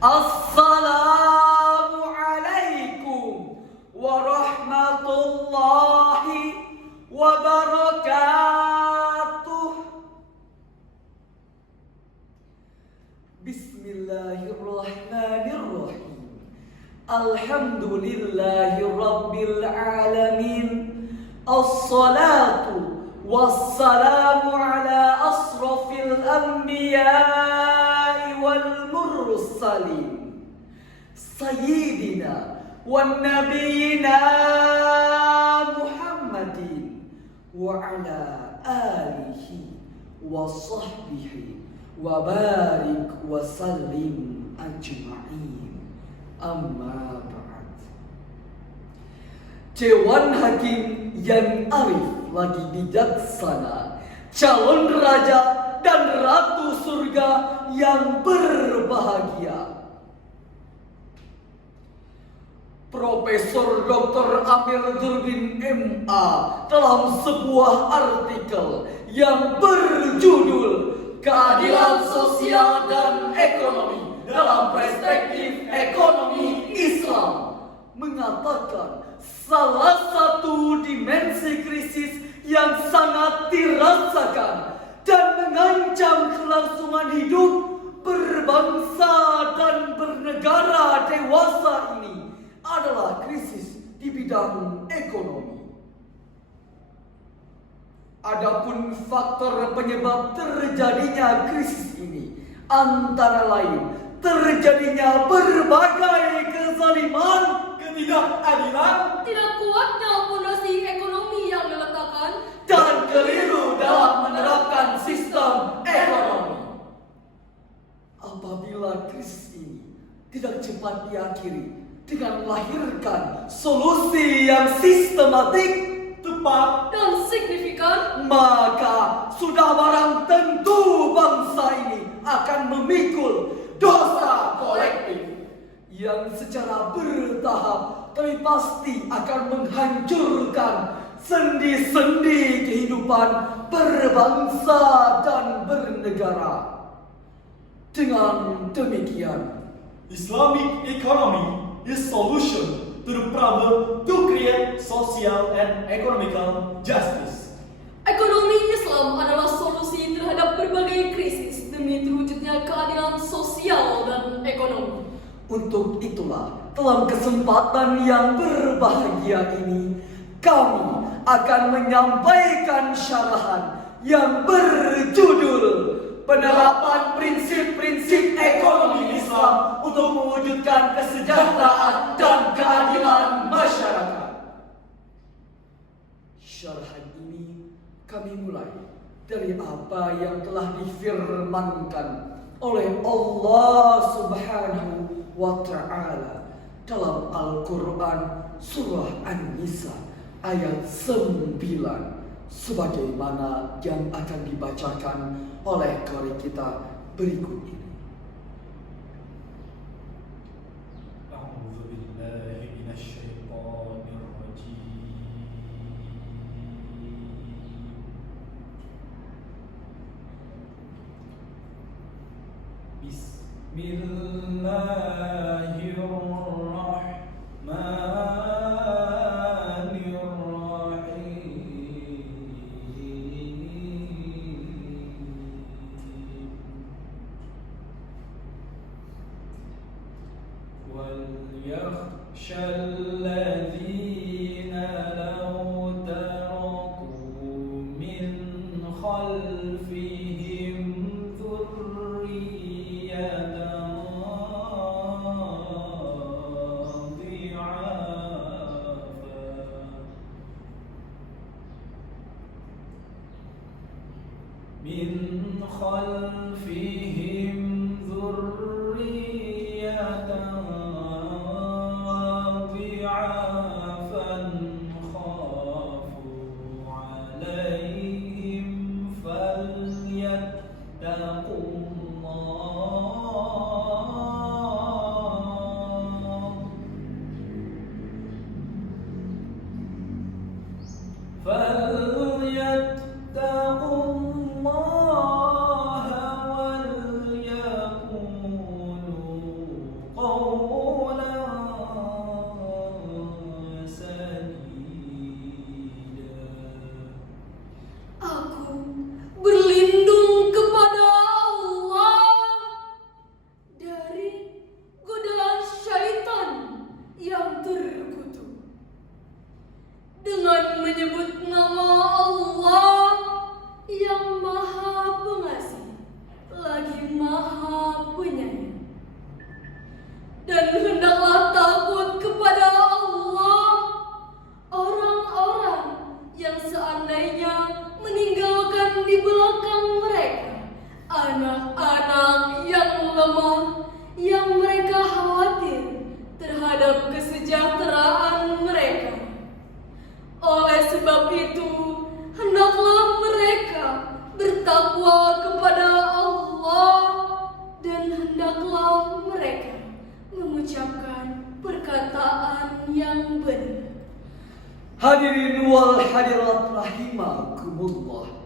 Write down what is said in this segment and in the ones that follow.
Assalamualaikum warahmatullahi wabarakatuh. Bismillahirrahmanirrahim. Alhamdulillahi rabbil alamin. Assalatu wassalamu ala asrafil anbiya'i wal mursalin Sayyidina wa nabiyina Muhammadin wa ala alihi wa sahbihi wa barik wa sallim ajma'in. Amma ba'd. Dewan Hakim yang arif lagi bijaksana, calon raja dan ratu surga yang berbahagia, Profesor Dr. Amir Durbin MA dalam sebuah artikel yang berjudul Keadilan Sosial dan Ekonomi dalam Perspektif Ekonomi Islam mengatakan salah satu dimensi krisis yang sangat dirasakan dan mengancam kelangsungan hidup berbangsa dan bernegara dewasa ini adalah krisis di bidang ekonomi. Adapun faktor penyebab terjadinya krisis ini antara lain terjadinya berbagai kezaliman, ketidakadilan, tidak kuatnya fondasi ekonomi yang diletakkan, dan keliru dalam menerapkan sistem ekonomi. Apabila krisis ini tidak cepat diakhiri dengan melahirkan solusi yang sistematik, tepat, dan signifikan, maka sudah barang tentu bangsa ini akan memikul dosa kolektif yang secara bertahap tapi pasti akan menghancurkan sendi-sendi kehidupan berbangsa dan bernegara. Dengan demikian, Islamic economy is solution to the problem to create social and economical justice. ekonomi Islam adalah solusi terhadap berbagai krisis demi terwujudnya keadilan sosial dan ekonomi. untuk itulah dalam kesempatan yang berbahagia ini kami akan menyampaikan syarahan yang berjudul Penerapan Prinsip-Prinsip Ekonomi Islam untuk mewujudkan kesejahteraan dan keadilan masyarakat. Syarahan ini kami mulai dari apa yang telah difirmankan oleh Allah Subhanahu wa Ta'ala dalam Al-Quran Surah An-Nisa ayat 9, sebagaimana yang akan dibacakan oleh qari kita berikut ini. A'udzu billahi minasy syaithanir rajim. وَلْيَخْشَ الَّذِينَ لَوْ تَرَكُوا مِنْ خَلْفِهِمْ ذُرِّيَّةً ضِعَافًا terhadap kesejahteraan mereka. Oleh sebab itu, hendaklah mereka bertakwa kepada Allah dan hendaklah mereka mengucapkan perkataan yang benar. Hadirin wal hadirat rahimakumullah.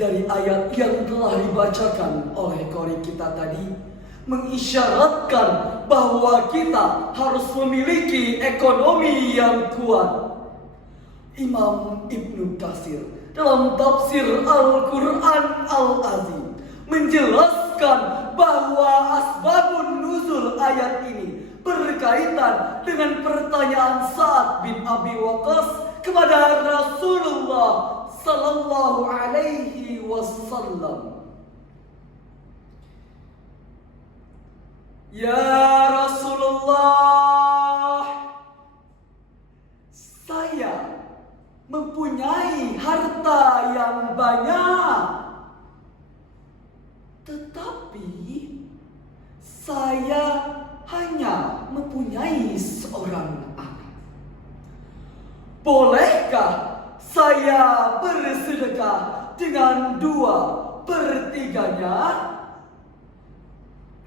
Dari ayat yang telah dibacakan oleh qori kita tadi mengisyaratkan bahwa kita harus memiliki ekonomi yang kuat. Imam Ibnu Katsir dalam tafsir Al-Quran Al-Azim menjelaskan bahwa asbabun nuzul ayat ini berkaitan dengan pertanyaan Sa'ad bin Abi Waqqas kepada Rasulullah sallallahu alaihi wasallam. Ya Rasulullah, saya mempunyai harta yang banyak, tetapi saya hanya mempunyai seorang anak. Bolehkah saya bersedekah dengan 2/3-nya?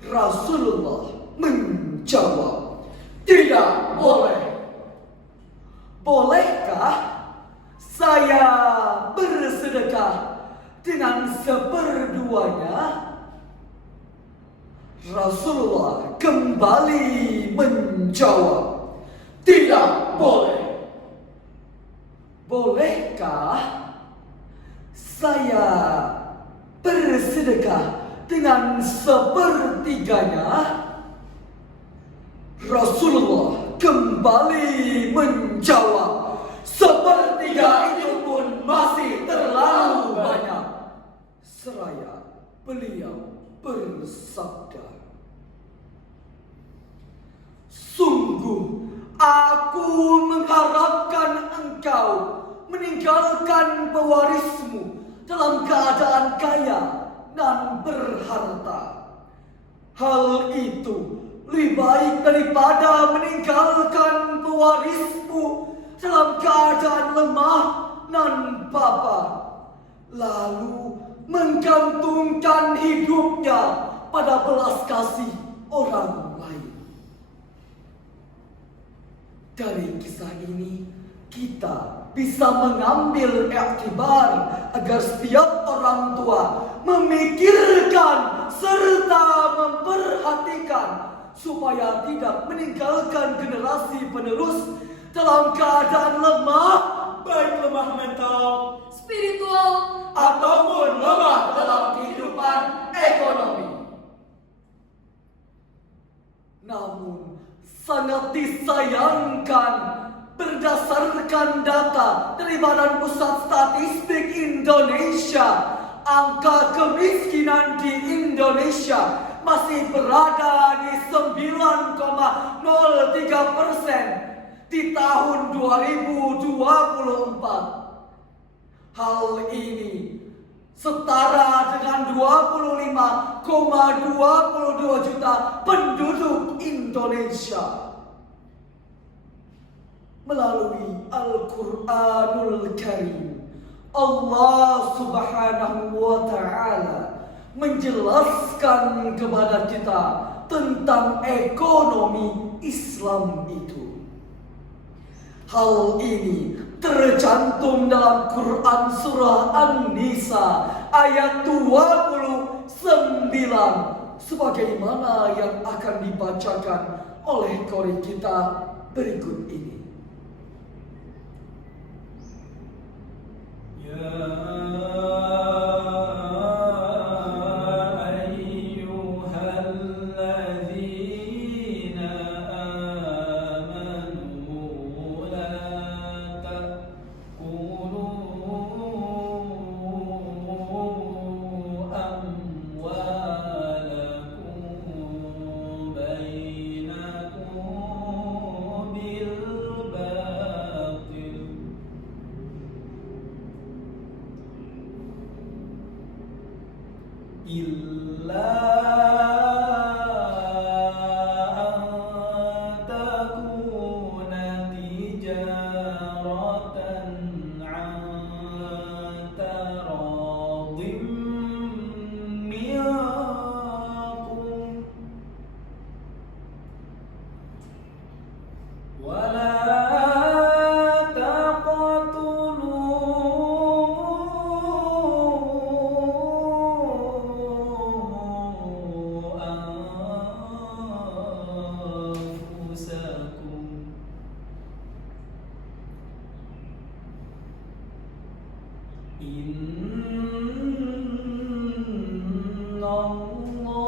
Rasulullah menjawab, tidak boleh. Bolehkah saya bersedekah dengan 1/2-nya? Rasulullah kembali menjawab, tidak boleh. Bolehkah saya bersedekah dengan 1/3-nya? Rasulullah kembali menjawab, 1/3 itu pun masih terlalu banyak. Seraya beliau bersabda, sungguh aku mengharapkan engkau meninggalkan pewarismu dalam keadaan kaya dan berharta. Hal itu lebih baik daripada meninggalkan pewarismu dalam keadaan lemah dan bapa, lalu menggantungkan hidupnya pada belas kasih orang lain. Dari kisah ini kita bisa mengambil iktibar agar setiap orang tua memikirkan serta memperhatikan supaya tidak meninggalkan generasi penerus dalam keadaan lemah, baik lemah mental Spiritual ataupun lemah dalam kehidupan ekonomi. Namun sangat disayangkan, berdasarkan data dari Badan Pusat Statistik Indonesia, angka kemiskinan di Indonesia masih berada di 9,03% di tahun 2024. Hal ini setara dengan 25,22 juta penduduk Indonesia. Melalui Al-Quranul Karim, Allah Subhanahu wa Ta'ala menjelaskan kepada kita tentang ekonomi Islam itu. Hal ini tercantum dalam Quran surah An-Nisa ayat 29 sebagaimana yang akan dibacakan oleh qori kita berikut ini.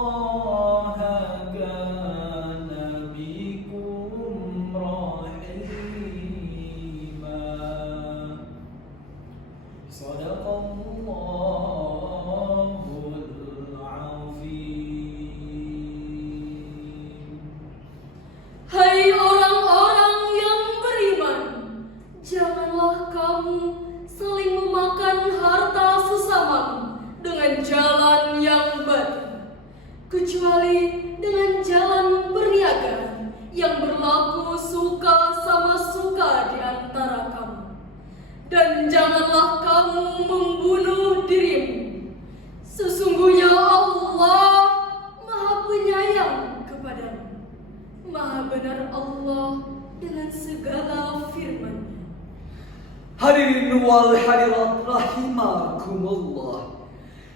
Innallaha kana bikum rahima. Shadaqallahul azim. Hai orang-orang yang beriman, janganlah kamu saling memakan harta sesamamu dengan jalan yang batil, kecuali dengan jalan perniagaan yang berlaku suka sama suka di antara kamu. Dan janganlah kamu membunuh dirimu. Sesungguhnya Allah Maha Penyayang kepadamu, Maha benar Allah dengan segala firman-Nya. Hadirin wal hadirat rahimakumullah.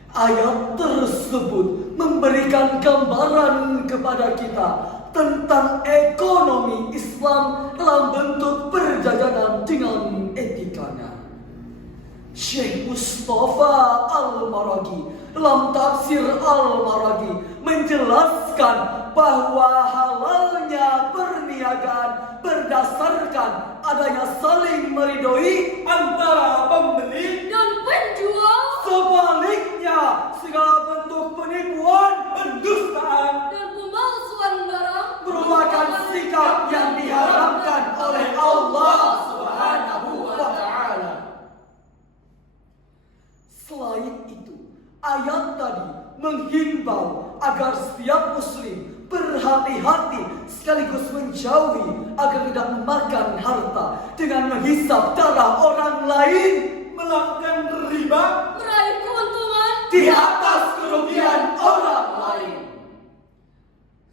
Ayat tersebut memberikan gambaran kepada kita tentang ekonomi Islam dalam bentuk perdagangan dengan etikanya. Syekh Mustafa Al-Maraghi dalam tafsir Al-Maraghi menjelaskan bahwa halalnya perniagaan berdasarkan adanya saling meridhoi antara pembeli Dan penjual Sebaliknya, segala bentuk penipuan, pendustaan dan pemalsuan barang merupakan sikap yang diharamkan oleh Allah Subhanahu wa Ta'ala. Selain itu, ayat tadi menghimbau agar setiap muslim berhati-hati sekaligus menjauhi agar tidak memakan harta dengan menghisap darah orang lain, melakukan riba, meraih keuntungan di atas kerugian orang lain.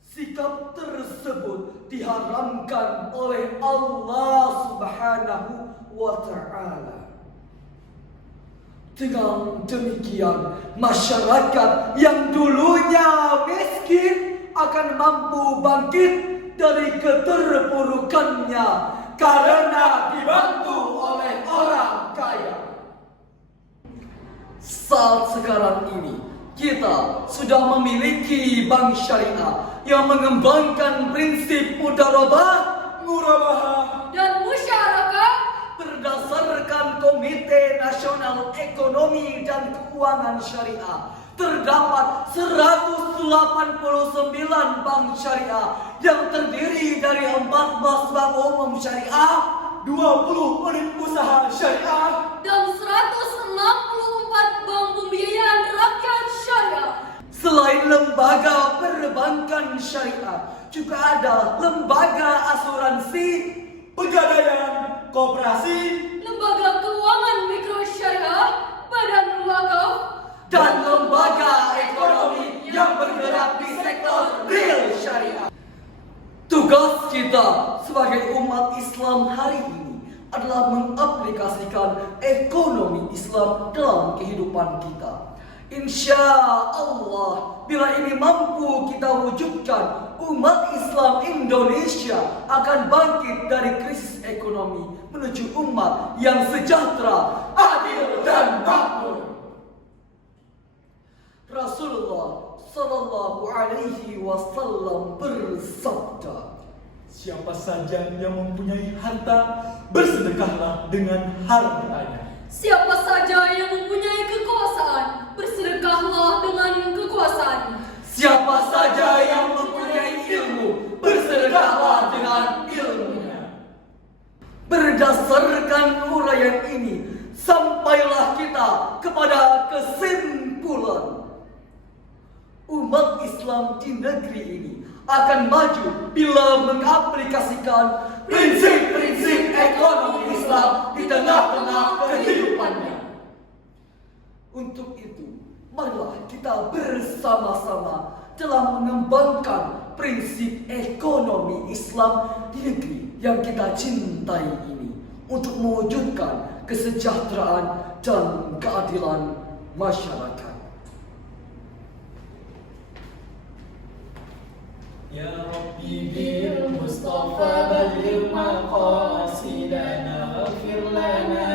Sikap tersebut diharamkan oleh Allah Subhanahu wa Ta'ala. Dengan demikian, masyarakat yang dulunya miskin akan mampu bangkit dari keterpurukannya karena dibantu oleh orang kaya. Saat sekarang ini, kita sudah memiliki bank syariah yang mengembangkan prinsip mudharabah, murabahah, dan musyarakah berdasarkan Komite Nasional Ekonomi dan Keuangan Syariah. Terdapat 189 bank syariah yang terdiri dari 14 bank umum syariah, 20 unit usaha syariah, dan 164 bank pembiayaan rakyat syariah. Selain lembaga perbankan syariah, juga ada lembaga asuransi, pegadaian, koperasi, Lembaga keuangan mikro syariah, badan wakaf, dan lembaga ekonomi yang bergerak di sektor real syariah. Tugas kita sebagai umat Islam hari ini adalah mengaplikasikan ekonomi Islam dalam kehidupan kita. Insya Allah, bila ini mampu kita wujudkan, umat Islam Indonesia akan bangkit dari krisis ekonomi menuju umat yang sejahtera, adil dan makmur. Rasulullah Sallallahu Alaihi Wasallam bersabda, Siapa saja yang mempunyai harta, bersedekahlah dengan hartanya. siapa saja yang mempunyai kekuasaan, bersedekahlah dengan kekuasaannya. siapa saja yang mempunyai ilmu, bersedekahlah dengan ilmunya. Berdasarkan uraian ini, sampailah kita kepada kesimpulan, umat Islam di negeri ini akan maju bila mengaplikasikan prinsip-prinsip ekonomi Islam di tengah-tengah kehidupannya. Untuk itu, marilah kita bersama-sama dalam mengembangkan prinsip ekonomi Islam di negeri yang kita cintai ini untuk mewujudkan kesejahteraan dan keadilan masyarakat. Ya Rabbi bil Mustafa balligh maqasidana waghfir lana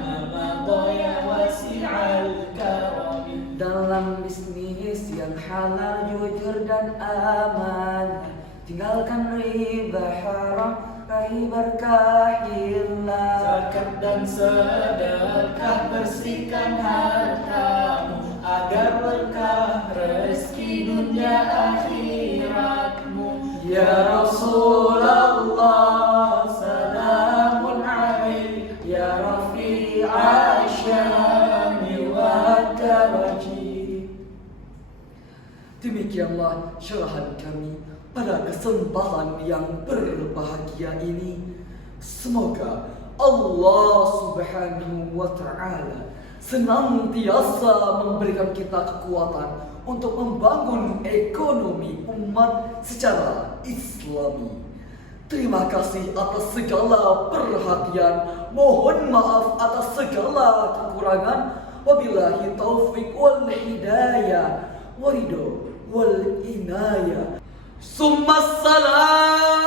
ma madaya wasi'al karami. Dalam bisnis yang halal, jujur dan aman, tinggalkan riba haram, raih berkah ilah. Zakat dan sedekah, bersihkan hartamu agar berkah rezeki dunia akhiratmu. Ya Rasulullah, salamun alaik, ya Rafi'a syami wa taraji. Demikianlah syarahan kami pada kesempatan yang berbahagia ini. Semoga Allah Subhanahu wa Ta'ala senantiasa memberikan kita kekuatan untuk membangun ekonomi umat secara Islami. Terima kasih atas segala perhatian. Mohon maaf atas segala kekurangan. Wabillahi taufik wal hidayah, waridho wal inayah. Summa salam.